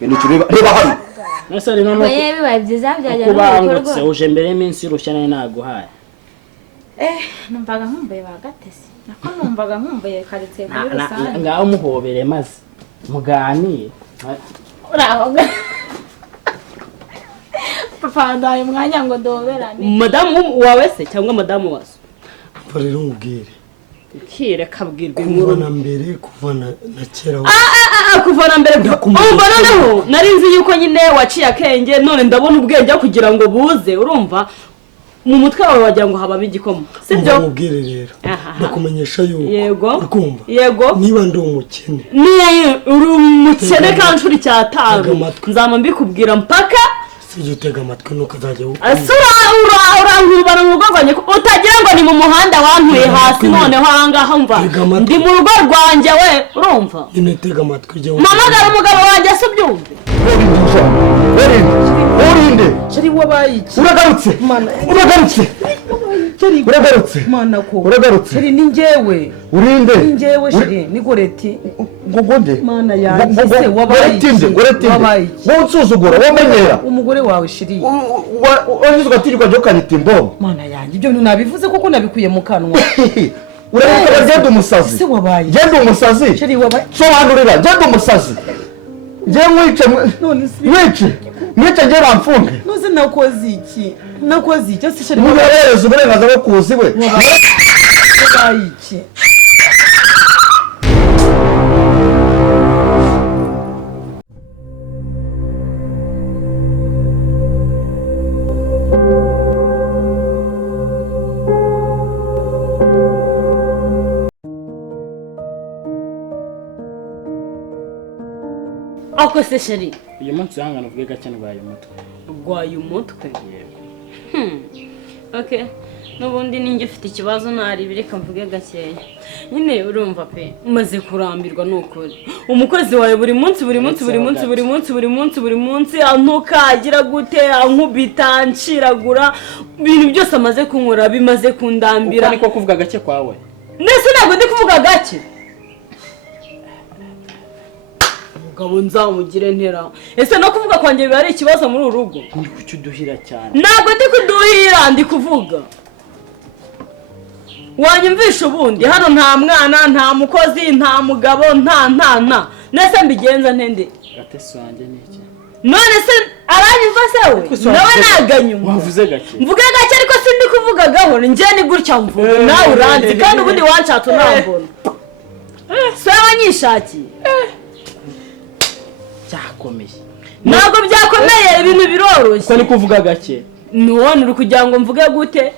Bintu reba hano. Nese rino no. Yewe babyiza byajya no kubangutse uje mbere y'iminsi rushya naguhaye. Numvaga nkumbuye bagatese. Nako numvaga nkumbuye karitse kuri rusange. Ngaho muhobere maze muganire. Uraho. Papa ndaye mwanya ngo doberane. Madamu wawe se cyangwa madamu waso? Rero ubwire. Kire kabwirwa inkuru na mbere kuvana na kera. Kuvana mbere. Umva noneho nari nzi yuko nyine waciye akenge none ndabona ubwenge kugira ngo buze urumva mu mutwe wawe wagira ngo haba bigikoma. Sibyo? Ubwire rero. Nakumenyesha yuko. Yego. Ukumva. Yego. Niba ndi umukene. Ni uri umukene kanshuri cyataru. Nzama mbikubwira mpaka sije utega amatwi nuko azajya asura urangurubana mu rwaganye utagira ngo ni mu muhanda wantuye hasi none hangaha mva ndi mu rugo rwanje we urumva ine tega amatwi je mamagara umugabo wanje asubyumve urinde Chari wabayiki uragarutse uragarutse mana ko uragarutse Chari ni njyewe urinde ni njyewe Chari ni goreti ngogonde mana yanjye se wabayiki wabayiki wonsuzugura wamenyera umugore wawe Chari onyuzwa tirwa jo kanitimbo mana yanjye ibyo nabivuze koko nabikuye mu kanwa urabona genda umusazi se wabaye genda umusazi Chari wabaye so handurira genda umusazi je mwice mwice je bamfunge nuze nakoze iki se Chari mubereze uburenganzira bwo kuzi we wabayiki ako se Chari uyu munsi hangana uvuge gake ndwaye umutwe urwaye umutwe okay nubundi ninjye ufite ikibazo ntari bireka mvuge gakeya nyine urumva pe maze kurambirwa nukuri umukozi wawe buri munsi antukagira gute ankubita nshiragura ibintu byose amaze kunkora bimaze kundambira uko niko kuvuga gake kwawe nese ntabwo ndi kuvuga gake umugabo nzamugire ntera ese no kuvuga kwanjye biba ari ikibazo muri uru rugo ndi kucyuduhira cyane ntabwo ndi kuduhira ndi kuvuga wanyumvisha ubundi hano nta mwana nta mukozi nta mugabo nta nese mbigenza ntende gatesi wanjye niki none se aranyumva sewe nawe naganyuma wavuze gake mvuge gake ariko sindi kuvuga gahoro njye ni gutya mvuga nawe uranzi kandi ubundi wanshatse unambona se wanyishakiye cyakomeye ntabwo byakomeye ibintu biroroshye uko ni kuvuga gake none uri kugira ngo mvuge gute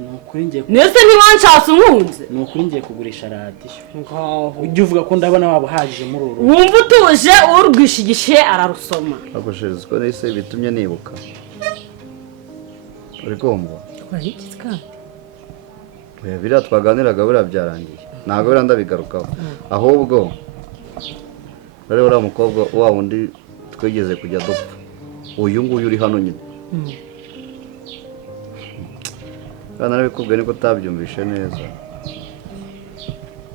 nukuri ngiye nese ntiwanshatse unkunze nukuri ngiye kugurisha radiyo ujye uvuga ko ndabona waba uhagije muri uru wumva utuje urwishigishe ararusoma akosheze ko nese bitumye nibuka uri kumva twahitse kandi oya biriya twaganiraga buriya byarangiye ntabwo biriya ndabigarukaho ahubwo rero uriya mukobwa wa wundi twigeze kujya dupfa uyu nguyu uri hano nyine kandi narabikubwiye niko utabyumvishe neza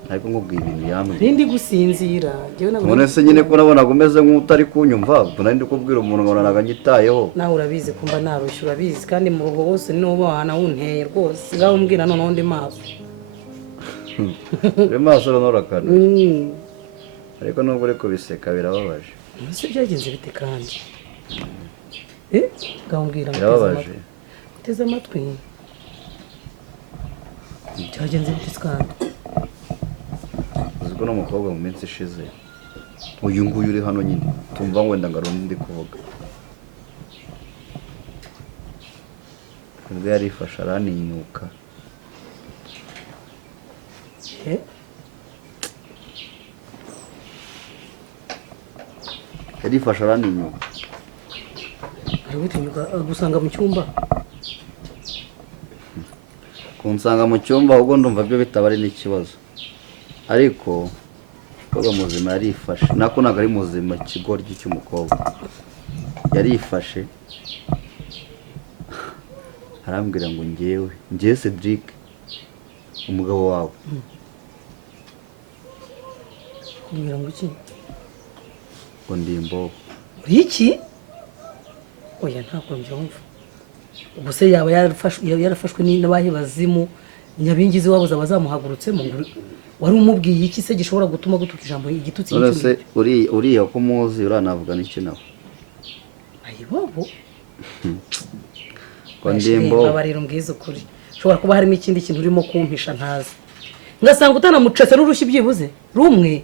ariko nkubwiye ibintu yambwiye rindi gusinzira none se nyine ko nabonaga umeze nk'utari kunyumva ubwo nari ndi kubwira umuntu ngo naraganyitayeho nawe urabizi kumva narushye urabizi kandi mu rugo hose n'ubu wanawunteye rwose ngaho umbwira noneho ndi maso uri maso urakana ariko nubwo uri kubiseka birababaje ese byagenze bite kandi ngaho umbwira birababaje uteze amatwi byagenze bite kandi uziko n'umukobwa mu minsi ishize uyu nguyu uri hano nyine tumva ngo wenda ngarundi ndi kuvuga ubwo yarifashe araninyuka yarifashe araninyuka arabitinyuka gusanga mu cyumba kunsanga mu cyumba ahubwo ndumva byo bitaba ari n'ikibazo ariko umukobwa muzima yarifashe nako ntabwo ari muzima ikigoryi cy'umukobwa yarifashe arambwira ngo ngewe Cedric umugabo wawe kumbwira ngo iki ngo ndi imbobo. iki oya ntabwo mbyumva ubwo se yaba yarafashwe n'abahe bazimu nyabingizi wabuze abazamuhagurutsemo wari umubwiye iki se gishobora gutuma gutuka ijambo igitutsi none se uriya ko muzi uranavuga n'iki nawe ayibobo ngo ndi imbobo babarira umbwiza ukuri ushobora kuba harimo ikindi kintu urimo kumpisha ntazi ngasanga utanamucetse n'urushyi byibuze rumwe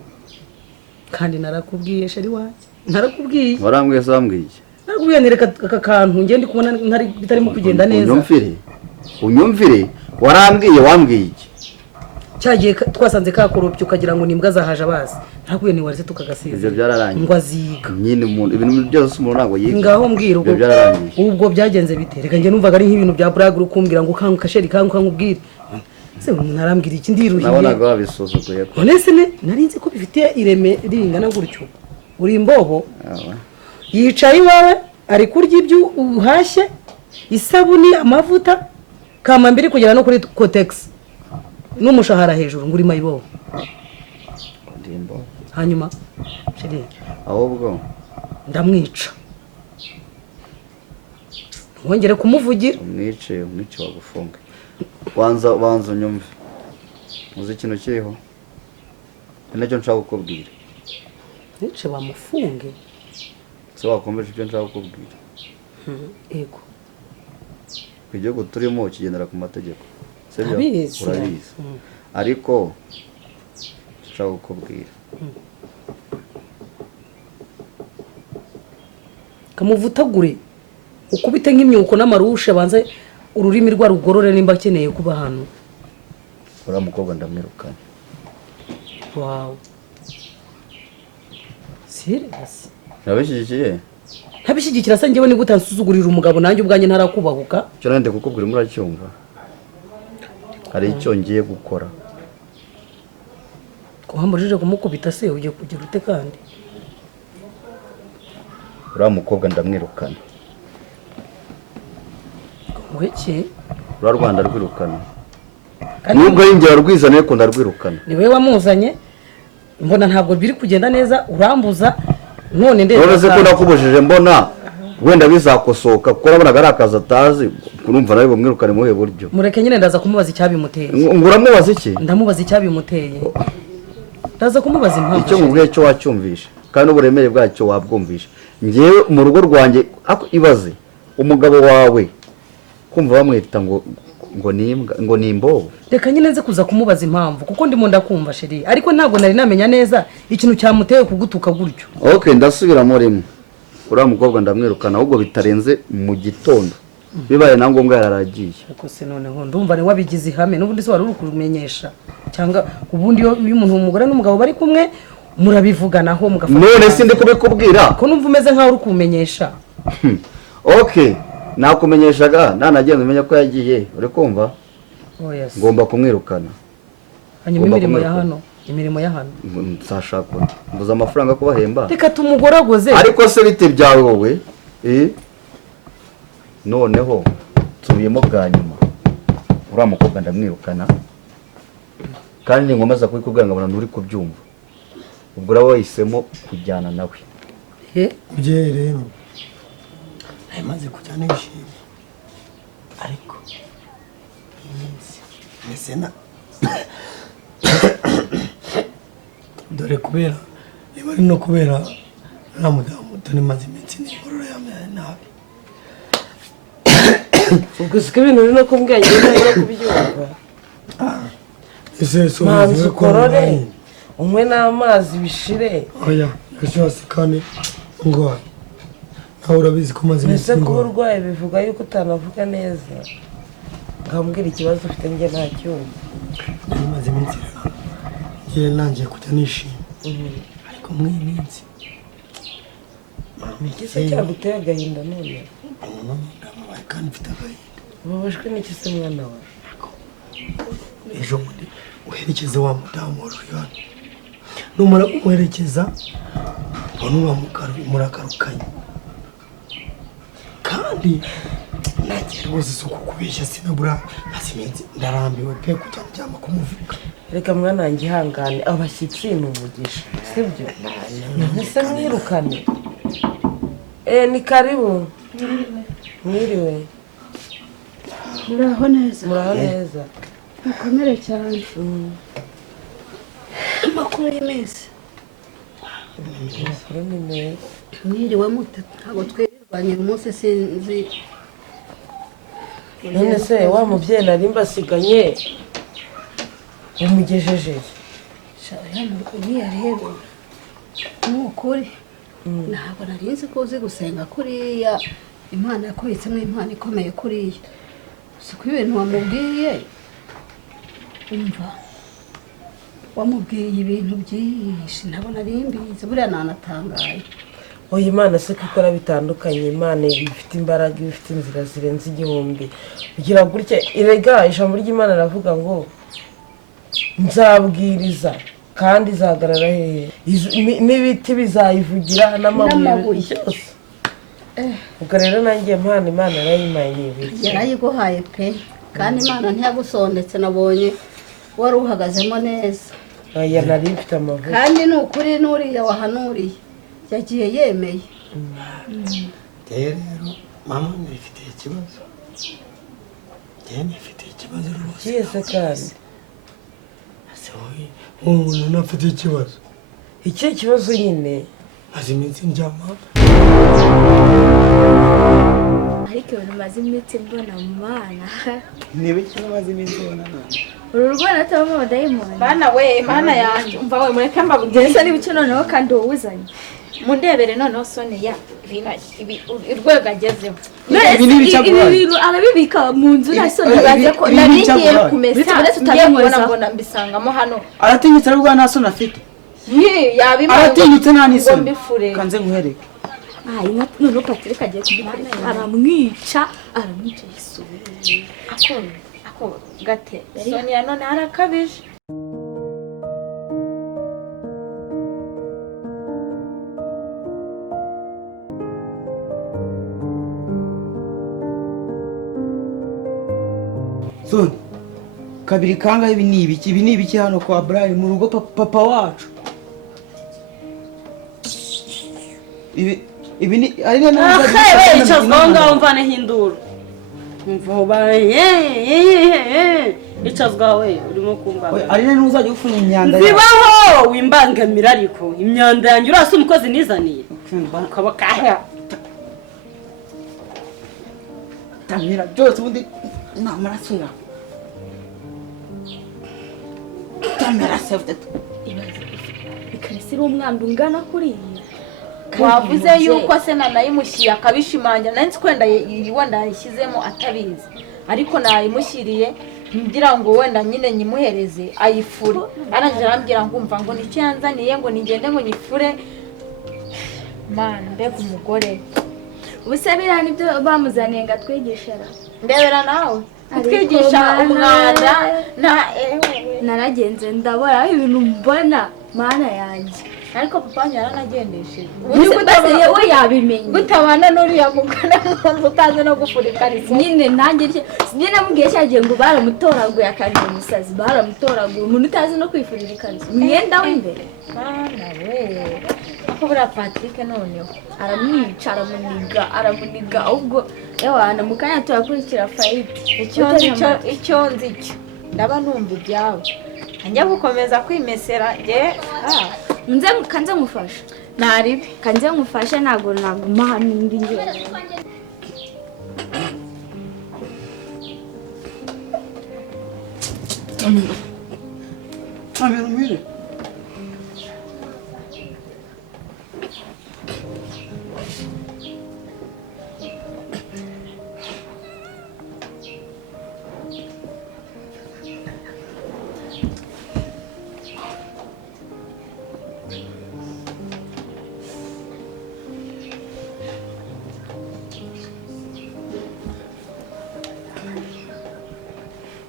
kandi narakubwiye sheri wanjye narakubwiye warambwiye se wambwiye nakubwiye nereka aka kantu ngiye ndi kubona bitarimo kugenda neza unyumvire warambwiye wambwiye iki cyagiye twasanze kakorobye ukagira ngo nimbwa zahaje abazi nakubwiye ni warese tukagasiza ibyo byararangiye ngo aziga nyine ibintu byose umuntu ntabwo yiga ngaho mbwira ubwo byagenze bite reka njye numvaga ari nk'ibintu bya brag urukumbwira ngo kanguka sheri kanguka nkubwire se umuntu arambwira iki ndiruhiye nabonaga wabisuzuguye ko none se nari nzi ko bifitiye ireme ringana gutyo uri imbobo yicaye iwawe ari kurya ibyo uhashye isabuni amavuta kamambiri kugera no kuri kotex n'umushahara hejuru nguri mayibobo ndimbo hanyuma sheri ahubwo ndamwica wongere kumuvugira umwice wagufunga banza unyumve uzi ikintu kiriho nacyo nshaka kukubwira nice bamufunge se wakumvisha ibyo nshaka kukubwira yego igihugu turimo kigendera ku mategeko urabizi ariko nshaka kukubwira kamuvutagure ukubite nk'imyuko n'amarushe abanze ururimi rwa rugorore nimba akeneye kuba hano uriya mukobwa ndamwirukanye wawe sirasi nabishyigikiye ntabishyigikira se njyewe nigute nsuzugurira umugabo nanjye ubwanjye ntarakubahuka cyo nande kukubwira muracyumva hari icyo ngiye gukora kuhamurije kumukubita se ugiye kugira ute kandi uriya mukobwa ndamwirukana weke uriya Rwanda rwirukana nubwo yingera rwizana ariko ndarwirukana ni wowe wamuzanye mbona ntabwo biri kugenda neza urambuza none ndetse none se ko nakubujije mbona wenda bizakosoka kuko nabonaga ari akazi atazi kurumva nawe bumwirukane muhe buryo mureke nyine ndaza kumubaza icyabimuteye uramubaza iki ndamubaza icyabimuteye ndaza kumubaza impamvu icyo mubwiye cyo wacyumvisha kandi uburemere bwacyo wabwumvisha ngewe mu rugo rwanjye ibaze umugabo wawe kumva bamwita ngo ni imbobo reka nyine nze kuza kumubaza impamvu kuko ndimo ndakumva sheri ariko ntabwo nari namenya neza ikintu cyamuteye kugutuka gutyo okay ndasubiramo rimwe uriya mukobwa ndamwirukana ahubwo bitarenze mu gitondo bibaye na ngombwa yararagiye ariko se noneho ndumva ni wabigize ihame n'ubundi se wari uri kumenyesha cyangwa ubundi iyo umuntu umugore n'umugabo bari kumwe murabivuganaho mugafata none si ndi kubikubwira ko numva umeze nkaho uri kumenyesha okay nakumenyeshaga nanagenda umenya ko yagiye uri kumva ngomba kumwirukana hanyuma imirimo ya hano nzashaka mbuza amafaranga kubahemba reka tumugoragoze ariko se bite byawe wowe noneho tubiyemo bwa nyuma uriya mukobwa ndamwirukana kandi ningomeza kubikubwira nkabona nturi kubyumva ubwo uraba wahisemo kujyana nawe bye rero maze kujyana ibishimye ariko meze na dore kubera niba ari no kubera nta mudamu utari maze iminsi n'ingorora yambaye nabi ubwo siko ibintu uri no kumbwira ngiye no kubyumva ese so manzi ukorore unywe n'amazi bishire oya yose kandi ngo nawe urabizi ko maze iminsi ese kuba urwaye bivuga yuko utanavuga neza ngambwira ikibazo ufite njye nta cyumva nari maze iminsi ngiye nangiye kujya nishima ariko muri iyi minsi igise cyaguteye agahinda none ndababaye kandi mfite agahinda ubabajwe n'iki se mwana wawe ejo bundi uherekeze wa mudamu wari uri hano numara kumuherekeza mbona uramugarukanye kandi nagiye rwose si ukukubeshya sinabura hasi iminsi ndarambiwe pe kujya kuryama kumuvuga. reka mwana wanjye ihangane abashyitsi ni umugisha sibyo ntise mwirukane ni karibu mwiriwe muraho neza muraho neza mukomere cyane amakuru y'iminsi amakuru ni meza mwiriwe mute ntabwo twirirwanye umunsi sinzi none se wa mubyeyi nari mbasiganye umugejeje uriya rero ni ukuri ntabwo nari nzi ko uzi gusenga kuriya imana yakubitsemo impano ikomeye kuriya si ko ibintu wamubwiye umva wamubwiye ibintu byinshi ntabona ari imbizi buriya nanatangaye oya imana se ko ikora bitandukanye imana ifite imbaraga ifite inzira zirenze igihumbi ugira gutya irega ijambo ry'imana aravuga ngo nzabwiriza kandi izahagarara hehe n'ibiti bizayivugira n'amabuye cyose ubwo rero nanjye impano imana yarayimaye yarayiguhaye pe kandi imana ntiyagusondetse nabonye wari uhagazemo neza oya nari mfite amavuta kandi ni ukuri n'uriya wahanuriye yagiye yemeye rero mama nifitiye ikibazo nifitiye ikibazo rwose kiyese kandi ase wowe umuntu nafite ikibazo icyo kibazo nyine maze iminsi ndyama ariko ibintu maze iminsi mbona mu bana niba ikintu maze iminsi ubona none uru rwana atabamo abadayimoni bana we mana yanjye umva we mureke mbabwire mbese n'ibice noneho kandi wowe uzanye mundebere noneho Sonia urwego agezeho ibi bintu arabibika mu nzu na soni baze ko nari ngiye kumesa ngiye kubona mbona mbisangamo hano aratinyutse ariko nta soni afite yabimara aratinyutse nta n'isoni mbifure kanze guhereka noneho Patrick agiye kubikora aramwica yisubira ako gate Sonia none harakabije soni kabiri kangahe ibi ni ibiki hano kwa Brian mu rugo papa wacu ibi ni ari na wewe icazwa ngaho mvaneho induru mvuba icazwa we urimo kumbaga ari na n'uzajya gufuna imyanda zibaho wimbangamira ariko imyanda yanjye urasa umukozi nizaniye ukaba kahera tamira byose ubundi ni amaraso yawe tamira sevde ikarisi umwanda ungana kuriya wavuze yuko se nanayimushyiriye akabishimangira nansi kwenda wenda yayishyizemo atabizi ariko nayimushyiriye ngira ngo wenda nyine nyimuhereze ayifure arangije arambwira ngo umva ngo nicyo yanzaniye ngo nigende ngo nyifure man mbega umugore ubuse biriya nibyo bamuzaniye ngo atwigishara ndebera nawe utwigisha umwanda naragenze ndabona ibintu mbona mana yanjye ariko papa yaranagendesheje we yabimenye gutabana n'uriya mugore mu utazi no gufura ikariso nyine nanjye nyine namubwiye cyagiye ngo baramutoraguye akandi umusazi baramutoraguye umuntu utazi no kwifurira ikariso umwenda w'imbere mana we ako buriya Patrick noneho aramwica aramuniga ahubwo yawana mu kanya turakurikira fayiti icyo nzi cyo ndaba numva ibyawe njya gukomeza kwimesera kanze ngufasha naribi kanze ngufashe ntabwo naguma hano ndi njyewe amira umire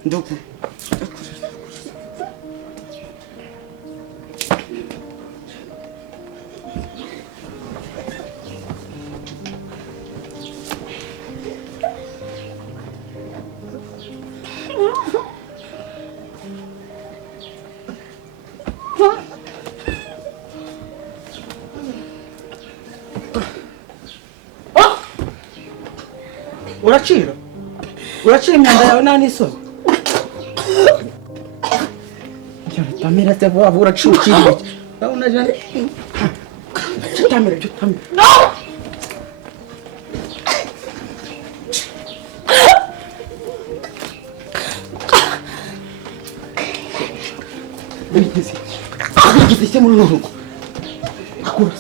ndugu uracira imyanda yawe nta n'isoni tamira se vuba vuba uracira ukiri iki urabona jane tamira Bigeze muri rugo akura